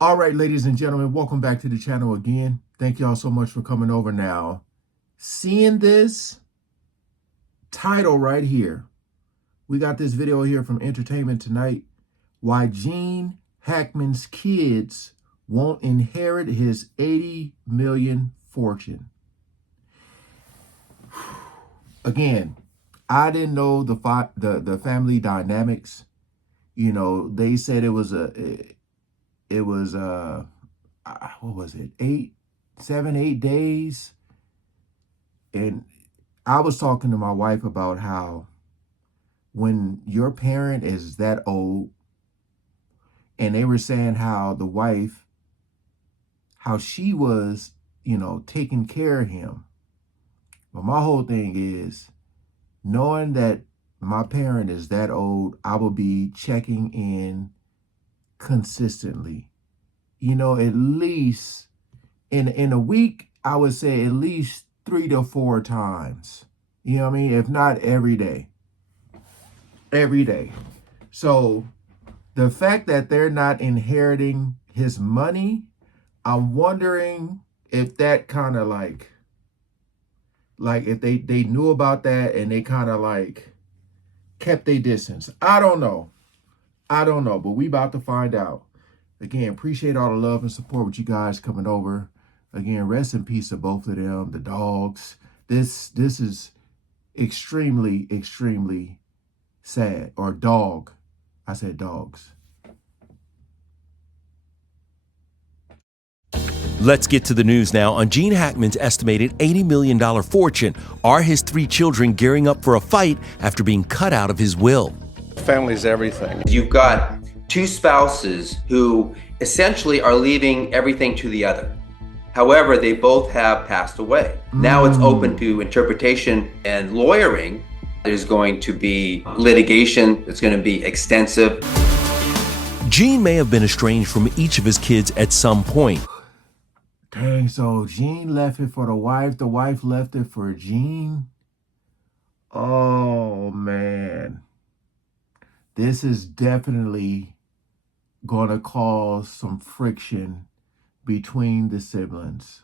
All right, ladies and gentlemen, welcome back to the channel again. Thank y'all so much for coming over now. Seeing this title right here, we got this video here from Entertainment Tonight. Why Gene Hackman's kids won't inherit his 80 million fortune. Again, I didn't know the family dynamics. You know, they said it was what was it, 8 days. And I was talking to my wife about how when your parent is that old, and they were saying how the wife, how she was, taking care of him. But my whole thing is knowing that my parent is that old, I will be checking in consistently. At least in a week, I would say at least 3 to 4 times. You know what I mean? If not every day. Every day. So the fact that they're not inheriting his money, I'm wondering if that kind of like if they knew about that and they kind of like kept their distance. I don't know, but we about to find out. Again, appreciate all the love and support with you guys coming over. Again, rest in peace to both of them, the dogs. This is extremely, extremely sad. Or dog. I said dogs. Let's get to the news now. On Gene Hackman's estimated $80 million fortune, are his 3 children gearing up for a fight after being cut out of his will? Family's everything. You've got 2 spouses who essentially are leaving everything to the other. However, they both have passed away. Now it's open to interpretation and lawyering. There's going to be litigation. It's going to be extensive. Gene may have been estranged from each of his kids at some point. Dang, so Gene left it for the wife left it for Gene? Oh, man. This is definitely going to cause some friction between the siblings.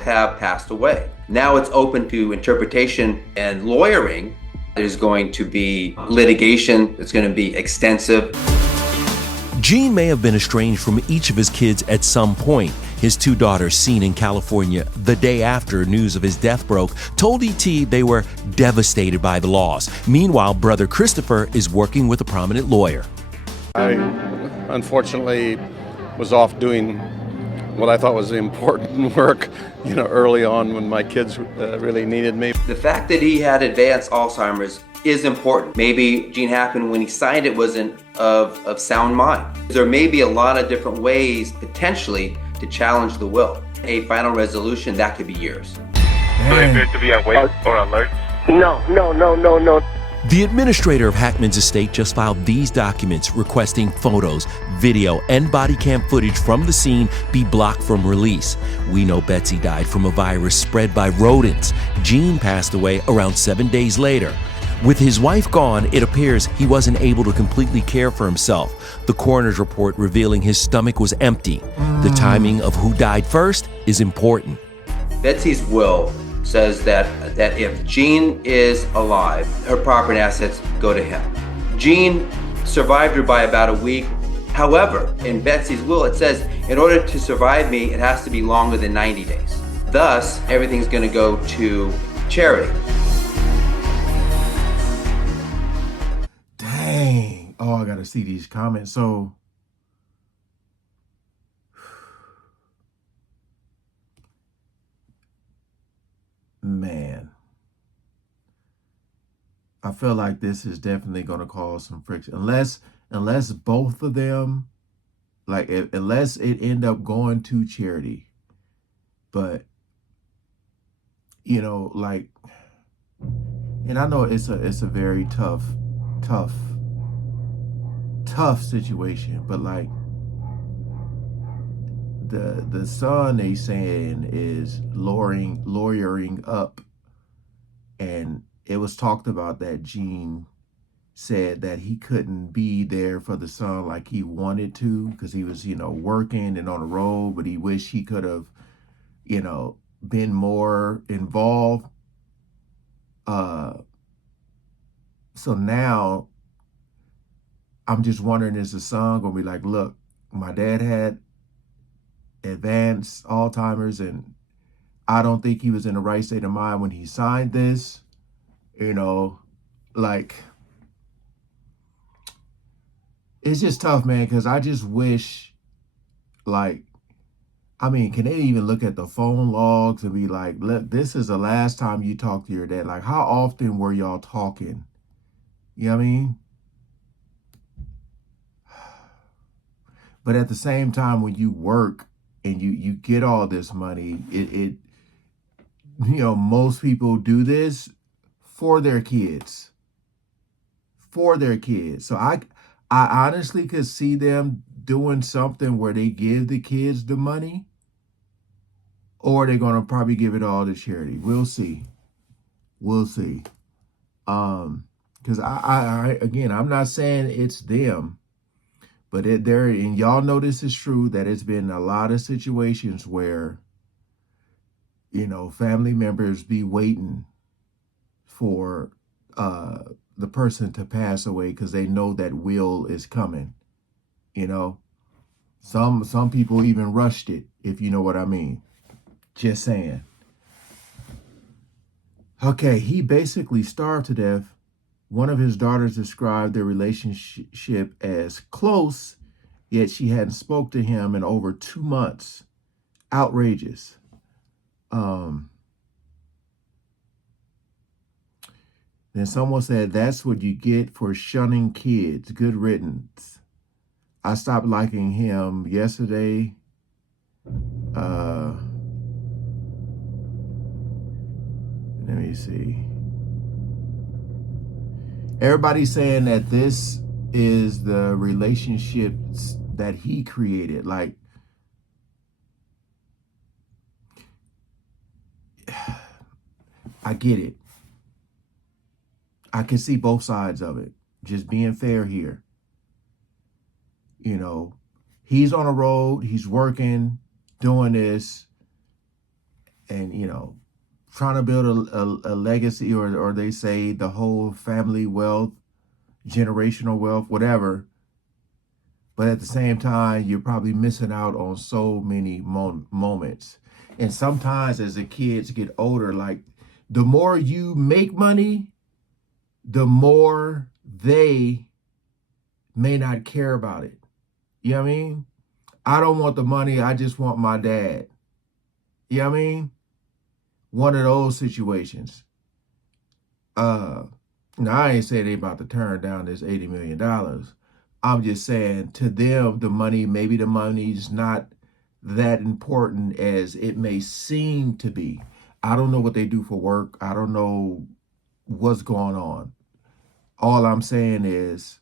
Have passed away. Now it's open to interpretation and lawyering. There's going to be litigation. It's going to be extensive. Gene may have been estranged from each of his kids at some point. His 2 daughters, seen in California the day after news of his death broke, told ET they were devastated by the loss. Meanwhile, brother Christopher is working with a prominent lawyer. I unfortunately was off doing what I thought was important work, early on when my kids really needed me. The fact that he had advanced Alzheimer's is important. Maybe Gene Hackman, when he signed it, wasn't of sound mind. There may be a lot of different ways, potentially, to challenge the will. A final resolution, that could be years. Do they appear to be awake or alert? No. The administrator of Hackman's estate just filed these documents requesting photos, video, and body cam footage from the scene be blocked from release. We know Betsy died from a virus spread by rodents. Gene passed away around 7 days later. With his wife gone, it appears he wasn't able to completely care for himself. The coroner's report revealing his stomach was empty. The timing of who died first is important. Betsy's will says that if Gene is alive, her property assets go to him. Gene survived her by about a week. However, in Betsy's will, it says, in order to survive me, it has to be longer than 90 days. Thus, everything's going to go to charity. Dang. Oh, I got to see these comments. So, man, I feel like this is definitely going to cause some friction. Unless both of them, unless it end up going to charity. But, and I know it's a very tough situation, but the son, they saying, is lawyering up, and it was talked about that Gene said that he couldn't be there for the son like he wanted to because he was, working and on the road, but he wished he could have, been more involved. So now I'm just wondering, is the son gonna be like, look, my dad had advanced Alzheimer's and I don't think he was in the right state of mind when he signed this, like, it's just tough, man, because I just wish, like, I mean, can they even look at the phone logs and be like, look, this is the last time you talked to your dad? Like, how often were y'all talking? You know what I mean? But at the same time, when you work and you get all this money, it most people do this for their kids. For their kids. So I honestly could see them doing something where they give the kids the money, or they're gonna probably give it all to charity. We'll see. We'll see. Because I again, I'm not saying it's them, but there, and y'all know this is true, that it's been a lot of situations where, family members be waiting for the person to pass away because they know that will is coming. Some people even rushed it, if you know what I mean. Just saying. Okay, he basically starved to death. One of his daughters described their relationship as close, yet she hadn't spoke to him in over 2 months. Outrageous. Then someone said, that's what you get for shunning kids. Good riddance. I stopped liking him yesterday. Let me see. Everybody's saying that this is the relationships that he created. Like, I get it. I can see both sides of it. Just being fair here. He's on the road, he's working, doing this, and, trying to build a legacy, or they say the whole family wealth, generational wealth, whatever. But at the same time, you're probably missing out on so many moments. And sometimes as the kids get older, like, the more you make money, the more they may not care about it. You know what I mean? I don't want the money, I just want my dad. You know what I mean? One of those situations. Now, I ain't say they about to turn down this $80 million. I'm just saying, to them, maybe the money's not that important as it may seem to be. I don't know what they do for work. I don't know what's going on. All I'm saying is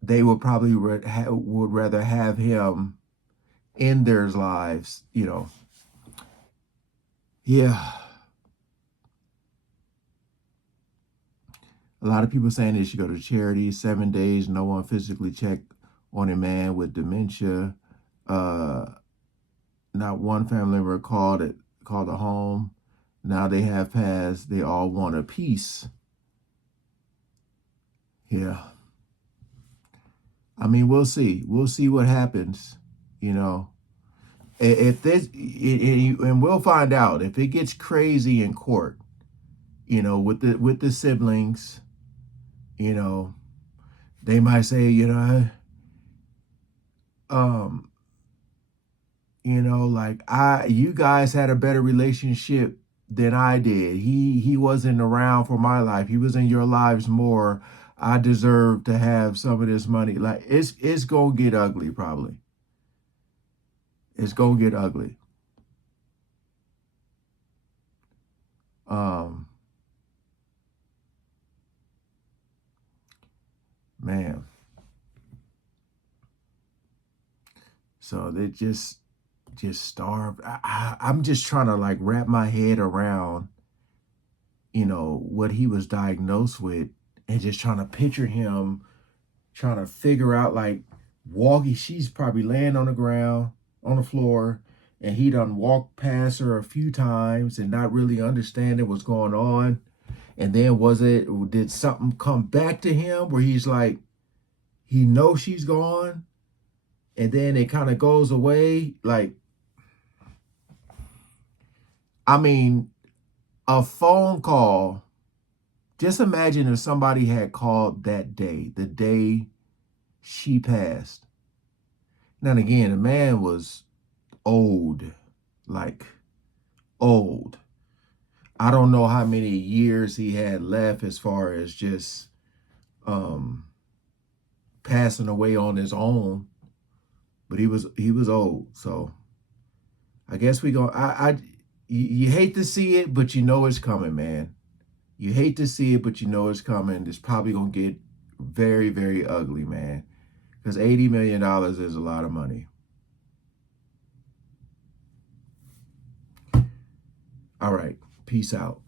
they would probably would rather have him in their lives, Yeah. A lot of people saying they should go to charity. 7 days, no one physically checked on a man with dementia. Not one family member called a home. Now they have passed. They all want a piece. Yeah. I mean, we'll see. We'll see what happens. If this, and we'll find out if it gets crazy in court. With the siblings. They might say, like, you guys had a better relationship than I did. He wasn't around for my life. He was in your lives more. I deserve to have some of this money. Like, it's gonna get ugly, probably. It's gonna get ugly. Man. So they just starved. I'm just trying to, like, wrap my head around, what he was diagnosed with. and just trying to picture him, trying to figure out like walking. She's probably laying on the ground, on the floor, and he done walked past her a few times and not really understanding what's going on. And then did something come back to him where he's like, he knows she's gone, and then it kind of goes away. Like, I mean, a phone call. Just imagine if somebody had called that day, the day she passed. Now, again, the man was old, like old. I don't know how many years he had left as far as just passing away on his own, but he was old. So I guess we go. You hate to see it, but you know it's coming, man. You hate to see it, but you know it's coming. It's probably gonna get very, very ugly, man. Because $80 million is a lot of money. All right. Peace out.